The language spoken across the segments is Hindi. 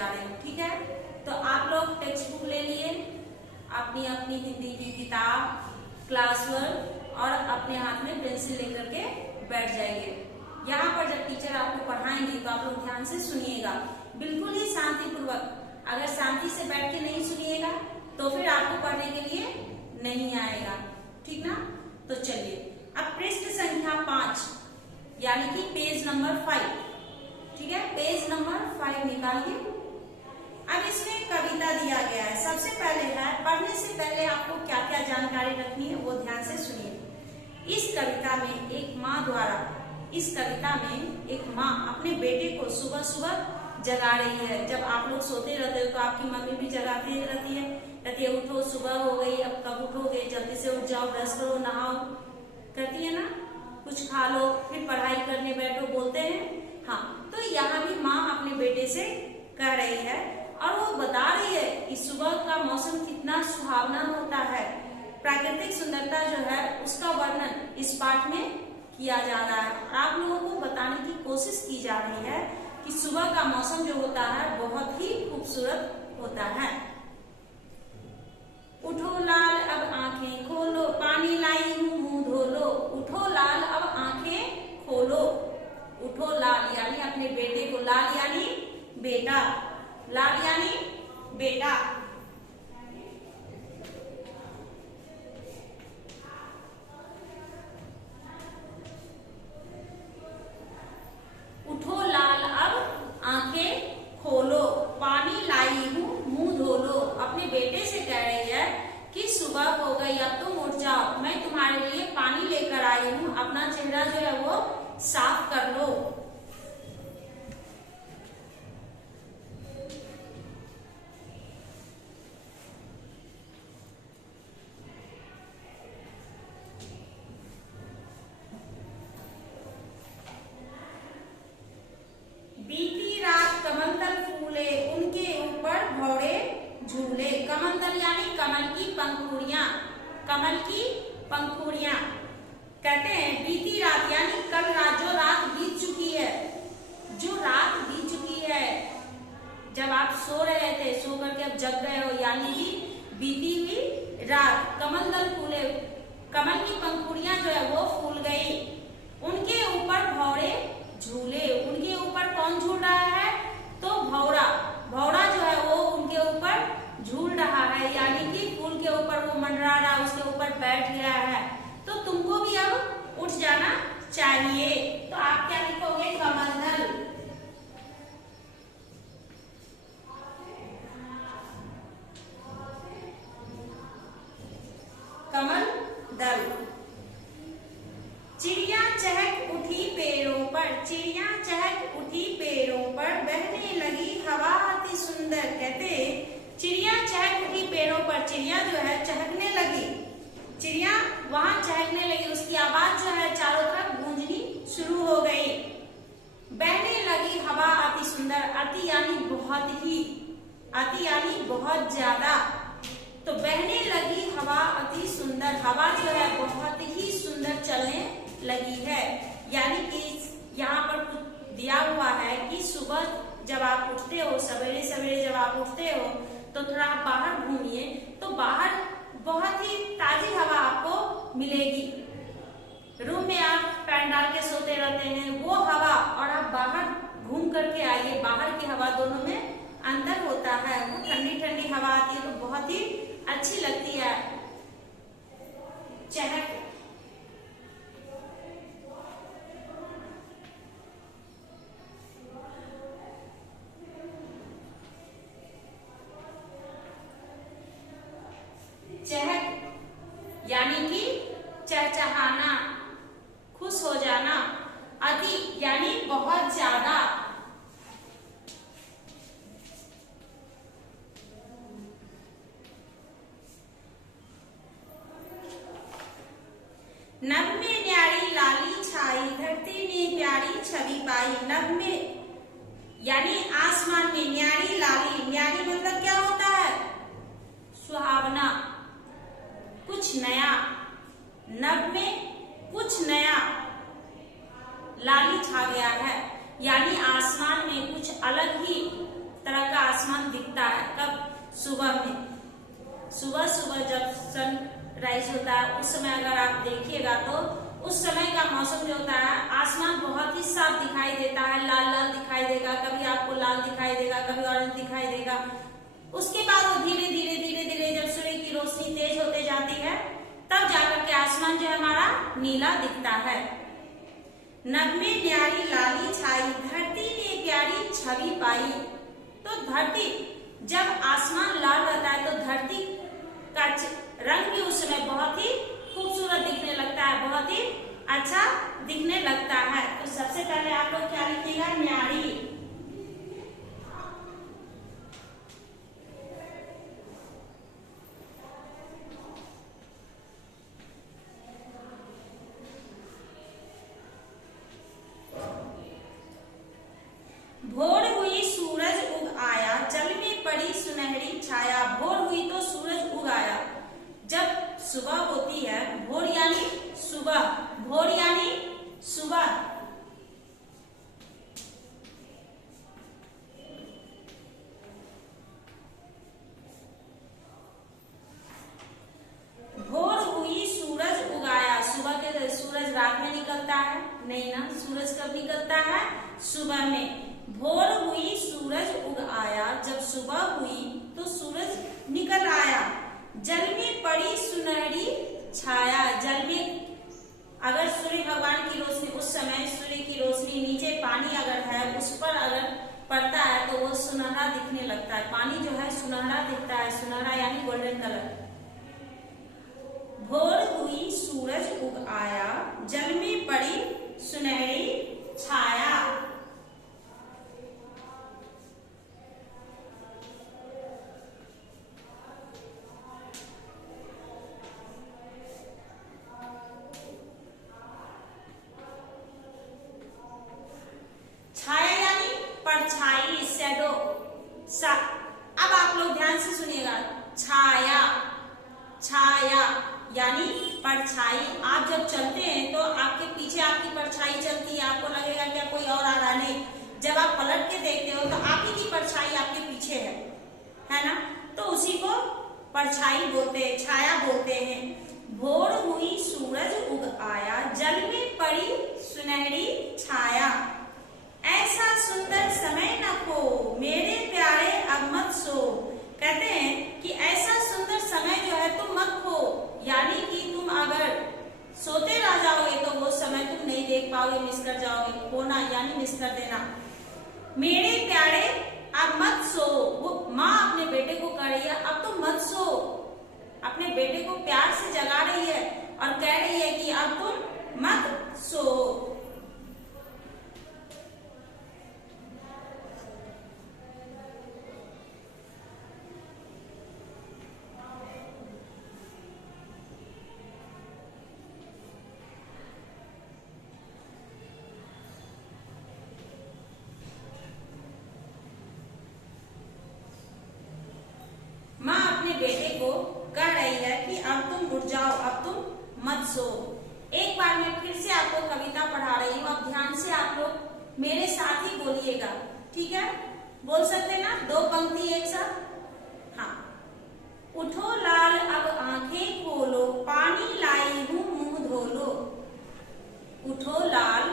जा रही हूँ। ठीक है, तो आप लोग टेक्स्ट बुक ले लिए, अपनी अपनी हिंदी की किताब, क्लास वर्क और अपने हाथ में पेंसिल लेकर के बैठ जाइए। यहाँ पर जब टीचर आपको पढ़ाएंगे तो आप लोग ध्यान से सुनिएगा, बिल्कुल ही शांतिपूर्वक। अगर शांति से बैठ के नहीं सुनिएगा तो फिर आपको पढ़ने के लिए नहीं आएगा। ठीक ना? तो चलिए अब पृष्ठ संख्या 5 यानी कि पेज नंबर 5, ठीक है, पेज नंबर 5 निकालिए। अब इसमें कविता दिया गया है। सबसे पहले है, पढ़ने से पहले आपको क्या क्या जानकारी रखनी है वो ध्यान से सुनिए। इस कविता में एक माँ द्वारा, इस कविता में एक माँ अपने बेटे को सुबह सुबह जगा रही है। जब आप लोग सोते रहते हो तो आपकी मम्मी भी जगाती रहती है, कहती है उठो, सुबह हो गई, अब कब उठोगे, जल्दी से उठ जाओ, ब्रश करो, नहाओ, कहती है ना, कुछ खा लो, फिर पढ़ाई करने बैठो, बोलते हैं। हाँ, तो यहाँ भी माँ अपने बेटे से कह रही है और वो बता रही है कि सुबह का मौसम कितना सुहावना होता है। प्राकृतिक सुंदरता जो है उसका वर्णन इस पाठ में किया जा रहा है। आप लोगों को बताने की कोशिश की जा रही है कि सुबह का मौसम जो होता है बहुत ही खूबसूरत होता है। उठो लाल अब आंखें खोलो, पानी लाई हूँ मुंह धो लो। उठो लाल अब आंखें खोलो। उठो लाल यानी अपने बेटे को, लाल यानी बेटा, लाल यानी बेटा। उठो लाल अब आंखें खोलो, पानी लाई हूँ मुंह धो लो। अपने बेटे से कह रही है कि सुबह हो गई, अब तुम उठ जाओ, मैं तुम्हारे लिए पानी लेकर आई हूँ, अपना चेहरा जो है वो साफ कर लो। बीती रात कमंडल फूले, उनके ऊपर भौरे झूले। कमंडल यानी कमल की पंखुड़ियां, कमल की पंखुड़ियां। कहते हैं बीती रात यानी कल रात, जो रात बीत चुकी है, जो रात बीत चुकी है, जब आप सो रहे थे, सो करके अब जग गए हो, यानी कि बीती हुई रात। कमंडल फूले, कमल की पंखुड़ियां जो है वो फूल गई। उनके ऊपर भौरे झूले, उनके ऊपर कौन झूल रहा है? तो भौरा, भौरा जो है वो उनके ऊपर झूल रहा है, यानी कि फूल के ऊपर वो मंडरा रहा, उसके ऊपर बैठ गया है। तो तुमको भी अब उठ जाना चाहिए। तो आप क्या लिखोगे? कमंडल। कमंडल। चिड़िया चहक उठी पेड़ों पर, चिड़िया चहक उठी पेड़ों पर, बहने लगी हवा अति सुंदर। कहते चिड़िया चहक उठी पेड़ों पर, चिड़िया जो है चहकने लगी, चिड़िया वहां चहकने लगी, उसकी आवाज जो है चारों तरफ गूंजनी शुरू हो गई। बहने लगी हवा अति सुंदर, अति यानी बहुत ही, अति यानी बहुत ज्यादा। तो बहने लगी हवा अति सुंदर, हवा जो है बहुत ही सुंदर चलने लगी है। यानी कि यहाँ पर कुछ दिया हुआ है कि सुबह जब आप उठते हो, सवेरे सवेरे जब आप उठते हो तो थोड़ा आप बाहर घूमिए, तो बाहर बहुत ही ताजी हवा आपको मिलेगी। रूम में आप फैन डाल के सोते रहते हैं, वो हवा और आप बाहर घूम करके आइए, बाहर की हवा दोनों में अंतर होता है। वो ठंडी ठंडी हवा आती है तो बहुत ही अच्छी लगती है। चहक, चहक यानी कि चहचहाना, खुश हो जाना। अति यानी बहुत ज्यादा। नभ में न्यारी लाली छाई, धरती में प्यारी छवि पाई। नभ में यानी आसमान में, न्यारी लाली, न्यारी मतलब क्या होता है? सुहावना, कुछ नया। नभ में कुछ नया, लाली छा गया है, यानी आसमान में कुछ अलग ही तरह का आसमान दिखता है। कब? सुबह में। सुबह सुबह जब सन राइज होता है उस समय अगर आप देखिएगा तो उस समय का मौसम जो होता है आसमान बहुत ही साफ दिखाई देता है, लाल लाल दिखाई देगा, कभी आपको लाल दिखाई देगा, कभी ऑरेंज दिखाई देगा। उसके बाद वो धीरे धीरे धीरे धीरे जब सूर्य की रोशनी तेज होते जाती है तब जाकर के आसमान जो है हमारा नीला दिखता है। नभ में न्यारी लाली छाई, धरती ने प्यारी छवि पाई। तो धरती जब आसमान लाल रहता है तो धरती का रंग भी उस समय बहुत ही खूबसूरत दिखने लगता है, बहुत ही अच्छा दिखने लगता है। तो सबसे पहले आप लोग क्या लिखिएगा? न्यारी। भोर हुई सूरज उग आया, जल में पड़ी सुनहरी छाया। भोर हुई तो सूरज उग आया। जब सुबह होती है, भोर यानी सुबह, भोर यानी सुबह। भोर हुई सूरज उग आया। सुबह के सूरज रात में निकलता है? नहीं ना, सूरज कब निकलता है? सुबह में। भोर हुई सूरज उग आया, जब सुबह हुई तो सूरज निकल आया। जल में पड़ी सुनहरी छाया। जल में अगर सूर्य भगवान की रोशनी, उस समय सूर्य की रोशनी नीचे पानी अगर है उस पर अगर पड़ता है तो वो सुनहरा दिखने लगता है। पानी जो है सुनहरा दिखता है, सुनहरा यानी गोल्डन कलर। भोर हुई सूरज उग आया, जल में पड़ी सुनहरी छाया। छाया यानी परछाई, शैडो। अब आप लोग ध्यान से सुनिएगा। छाया, छाया यानी परछाई। आप जब चलते हैं तो आपके पीछे आपकी परछाई चलती है, आपको लगेगा क्या कोई और आ रहा, नहीं। जब आप पलट के देखते हो तो आप ही की परछाई आपके पीछे है ना? तो उसी को परछाई बोलते हैं, छाया बोलते हैं। भोर हुई सूरज उग आया, जल में पड़ी सुनहरी छाया। ऐसा सुंदर समय न खो, मेरे प्यारे अब मत सो। कहते हैं कि ऐसा सुंदर समय जो है तुम मत खो, यानी कि तुम अगर सोते रह जाओगे तो वो समय तुम नहीं देख पाओगे, मिस कर जाओगे। खोना यानी मिस कर देना। मेरे प्यारे अब मत सो। वो माँ अपने बेटे को कह रही है अब तुम मत सो। अपने बेटे को प्यार से जगा रही है और कह रही है कि अब तुम मत सो। बेटे को कह रही है कि अब तुम उठ जाओ, अब तुम मत सो। एक बार मैं फिर से आपको कविता पढ़ा रही हूँ, अब ध्यान से आप लोग मेरे साथ ही बोलिएगा, ठीक है? बोल सकते ना? 2 पंक्ति एक साथ। हाँ। उठो लाल अब आंखें खोलो, पानी लाई हूँ मुंह धो लो। उठो लाल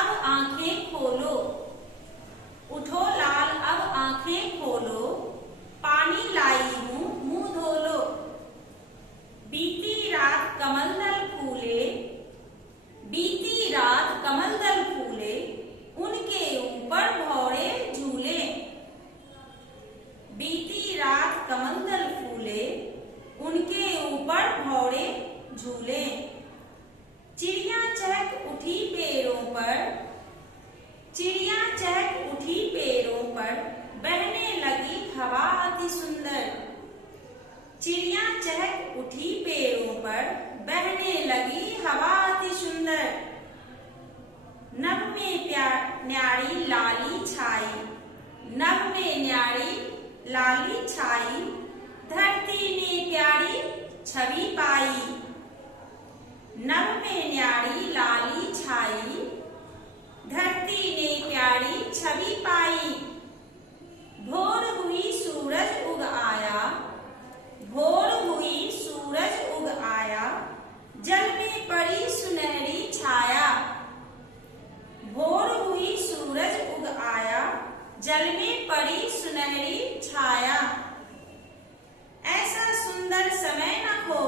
अब आंखें खोलो, उठो लाल अब आंखें खोलो, पानी लाई हूँ मुंह धो लो। बीती रात कमल दल फूले, बीती रात कमल दल फूले, उनके ऊपर भौरे झूले। बीती रात कमल दल फूले, उनके ऊपर भौरे झूले। चिड़िया चहक उठी पेड़ों पर, चिड़िया चहक उठी पेड़ों पर, बहने लगी हवा अति सुंदर। चिड़िया चहक उठी पेड़ों पर, बहने लगी हवा अति सुंदर। नभ में न्यारी लाली छाई, नभ में न्यारी लाली छाई, धरती ने प्यारी छवि पाई। नभ में न्यारी लाली छाई, धरती ने प्यारी छवि पाई। भोर जल में पड़ी सुनहरी छाया। ऐसा सुंदर समय न खो,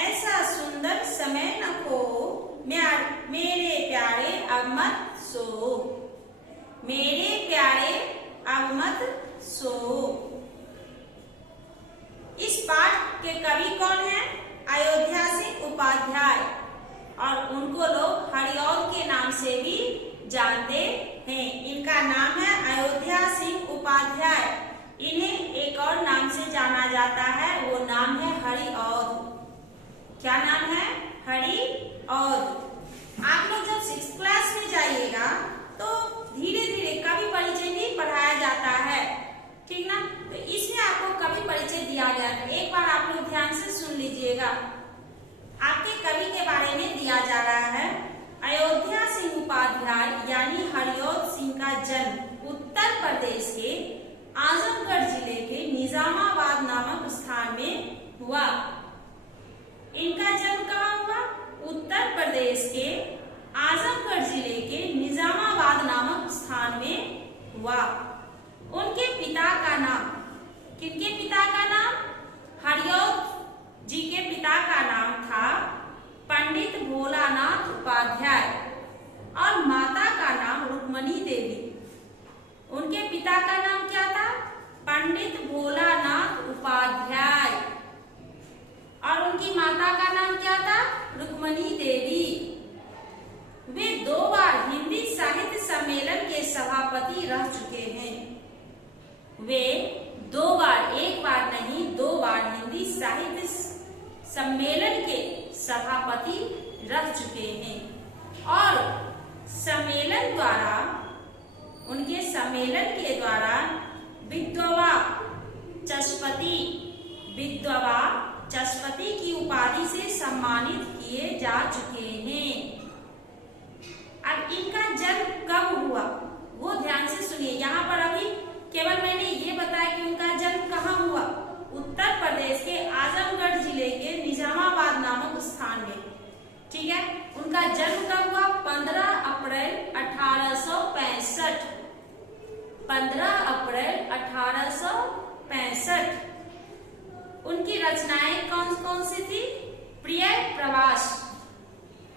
ऐसा सुंदर समय न खो, मेरे प्यारे अब मत सो, मेरे प्यारे अब मत सो। इस पाठ के कवि कौन हैं? अयोध्या सिंह उपाध्याय, और उनको लोग हरिऔध के नाम से भी जानते हैं। इनका नाम है अयोध्या सिंह उपाध्याय। इन्हें एक और नाम से जाना जाता है, वो नाम है हरिऔध। क्या नाम है? हरिऔध। आप लोग जब 6th क्लास में जाइएगा तो धीरे धीरे कवि परिचय भी पढ़ाया जाता है, ठीक ना। तो इसमें आपको कवि परिचय दिया गया है, एक बार आप लोग ध्यान से सुन लीजिएगा। आपके कवि के बारे में दिया जा रहा है। अयोध्या सिंह उपाध्याय यानी हरिऔध सिंह का जन्म उत्तर प्रदेश के आजमगढ़ जिले के निजामाबाद नामक स्थान में हुआ। इनका जन्म कहाँ हुआ? उत्तर प्रदेश के आजमगढ़ जिले के निजामाबाद नामक स्थान में हुआ। उनके पिता का नाम, किनके पिता का नाम? हरिऔध जी के पिता का नाम था पंडित भोलानाथ उपाध्याय और माता का नाम रुक्मणी देवी। उनके पिता का नाम क्या था? पंडित भोलानाथ उपाध्याय, और उनकी माता का नाम क्या था? रुक्मणी देवी। वे 2 बार हिंदी साहित्य सम्मेलन के सभापति रह चुके हैं। वे 2 बार, एक बार नहीं 2 बार हिंदी साहित्य सम्मेलन के सभापति रह चुके हैं। और सम्मेलन द्वारा, उनके सम्मेलन के द्वारा विद्ववा चषपति की उपाधि से सम्मानित किए जा चुके हैं। अब इनका जन्म कब हुआ वो ध्यान से सुनिए। यहाँ पर अभी केवल मैंने ये बताया कि उनका जन्म कहाँ हुआ? उत्तर प्रदेश के आजमगढ़ जिले के निजामाबाद नामक स्थान में, ठीक है। उनका जन्म कब हुआ? 15 अप्रैल 1865। 15 अप्रैल 1865। उनकी रचनाएं कौन कौन सी थी? प्रिय प्रवास,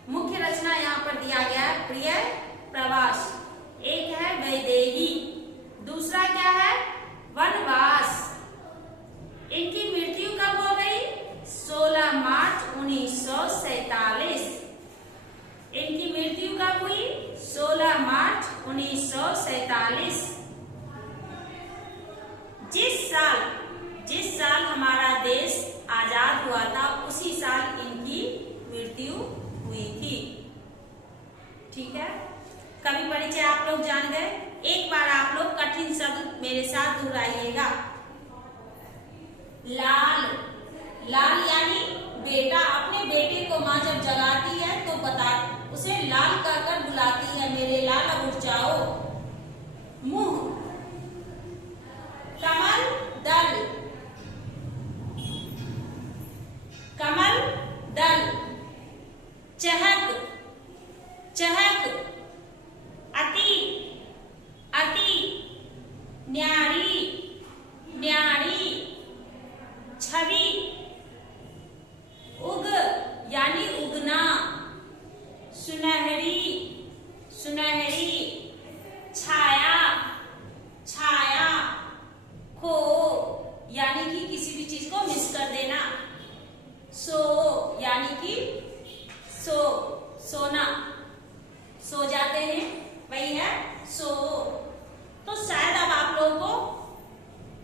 मुख्य रचना यहाँ पर दिया गया है प्रिय प्रवास। एक है वैदेही, दूसरा क्या है? वनवास। इनकी मृत्यु कब हो गई? 16 मार्च 1947। इनकी मृत्यु कब हुई? 16 मार्च 1947। जिस साल हमारा देश आजाद हुआ था उसी साल इनकी मृत्यु हुई थी, ठीक है। कवि परिचय आप लोग जान गए। एक बार आप लोग कठिन शब्द मेरे साथ दोहराइएगा। लाल, लाल यानी बेटा। अपने बेटे को माँ जब जगाती है तो उसे लाल कहकर बुलाती है, मेरे लाल अब उठ जाओ। मुंह, कमल दल, कमल दल। चहक, चहक। अति, अति। न्यारी, न्यारी। छवि, उग यानी उगना। सुनहरी, सुनहरी। छाया, छाया। खो यानी कि किसी भी चीज को मिस कर देना। सो यानी कि सो, सोना, सो जाते हैं, वही है सो। तो शायद अब आप लोगों को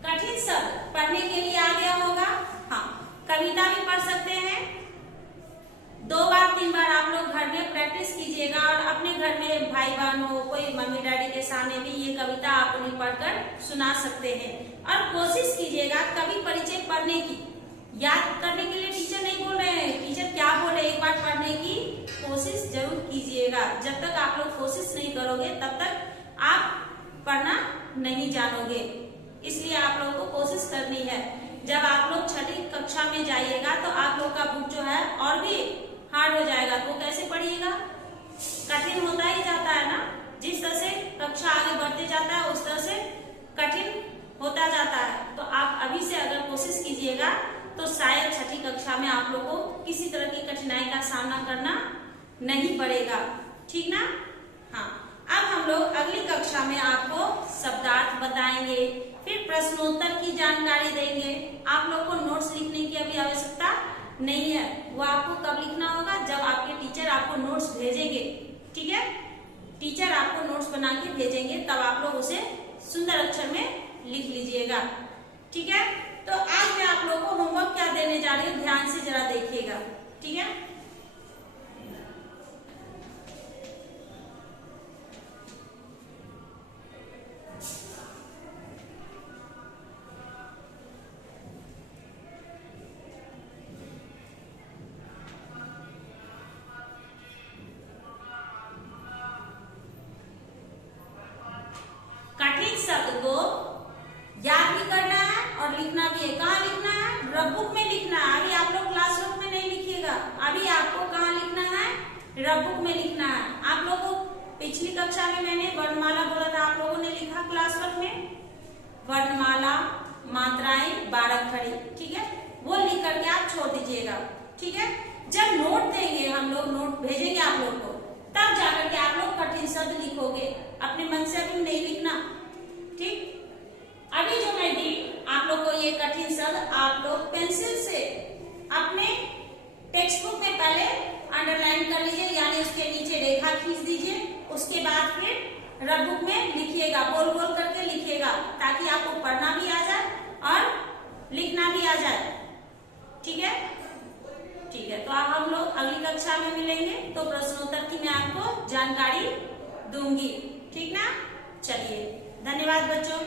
कठिन शब्द पढ़ने के लिए आ गया होगा। हाँ, कविता भी पढ़ सकते हैं। 2 बार 3 बार आप लोग घर में प्रैक्टिस कीजिएगा, और अपने घर में भाई बहन हो, कोई मम्मी डैडी के सामने भी ये कविता आप उन्हें पढ़कर सुना सकते हैं। और कोशिश कीजिएगा कवि परिचय पढ़ने की। याद करने के लिए टीचर नहीं बोल रहे हैं, टीचर क्या बोल रहे हैं, एक बार पढ़ने की कोशिश जरूर कीजिएगा। जब तक आप लोग कोशिश नहीं करोगे तब तक आप पढ़ना नहीं जानोगे। इसलिए आप लोगों को कोशिश करनी है। जब आप लोग 6ठी कक्षा में जाइएगा तो आप लोग का बुक जो है और भी हार्ड हो जाएगा। तो कैसे पढ़िएगा? कठिन होता ही जाता है ना। जिस तरह से कक्षा आगे बढ़ते जाता है लीजिएगा तो शायद छठी कक्षा में आप लोग को किसी तरह की कठिनाई का सामना करना नहीं पड़ेगा, ठीक ना। हाँ, अब हम लोग अगली कक्षा में आपको शब्दार्थ बताएंगे, फिर प्रश्नोत्तर की जानकारी देंगे। आप लोग को नोट्स लिखने की अभी आवश्यकता नहीं है, वो आपको कब लिखना होगा, जब आपके टीचर आपको नोट्स भेजेंगे, ठीक है। टीचर आपको नोट्स बना के भेजेंगे, तब आप लोग उसे सुंदर अक्षर में लिख लीजिएगा, ठीक है। तो आज मैं आप लोगों को होमवर्क क्या देने जा रही हूँ, ध्यान से जरा देखिएगा, ठीक है। कठिन शब्द को याद भी करना है और लिखना भी है। कहाँ लिखना है, रफ बुक में लिखना है। अभी आप लोग क्लासवर्क में नहीं लिखिएगा, अभी आपको कहाँ लिखना है, रफ बुक में लिखना है। आप लोगों को पिछली कक्षा में मैंने वर्णमाला बोला था, आप लोगों ने लिखा क्लासवर्क में वर्णमाला, मात्राएं, 12 खड़ी, ठीक है, वो लिख करके आप छोड़ दीजिएगा, ठीक है। जब नोट देंगे, हम लोग नोट भेजेंगे आप लोग को, तब जाकर के आप लोग कठिन शब्द लिखोगे, अपने मन से अभी नहीं लिखना, ठीक। अभी जो मैं दी आप लोग को ये कठिन शब्द, आप लोग पेंसिल से अपने टेक्स्ट बुक में पहले अंडरलाइन कर लीजिए, यानी उसके नीचे रेखा खींच दीजिए, उसके बाद फिर रफ बुक में लिखिएगा, बोल बोल करके लिखिएगा, ताकि आपको पढ़ना भी आ जाए और लिखना भी आ जाए, ठीक है। ठीक है, तो अब हम लोग अगली कक्षा में मिलेंगे, तो प्रश्नोत्तर की मैं आपको जानकारी दूंगी, ठीक ना। चलिए, धन्यवाद बच्चों।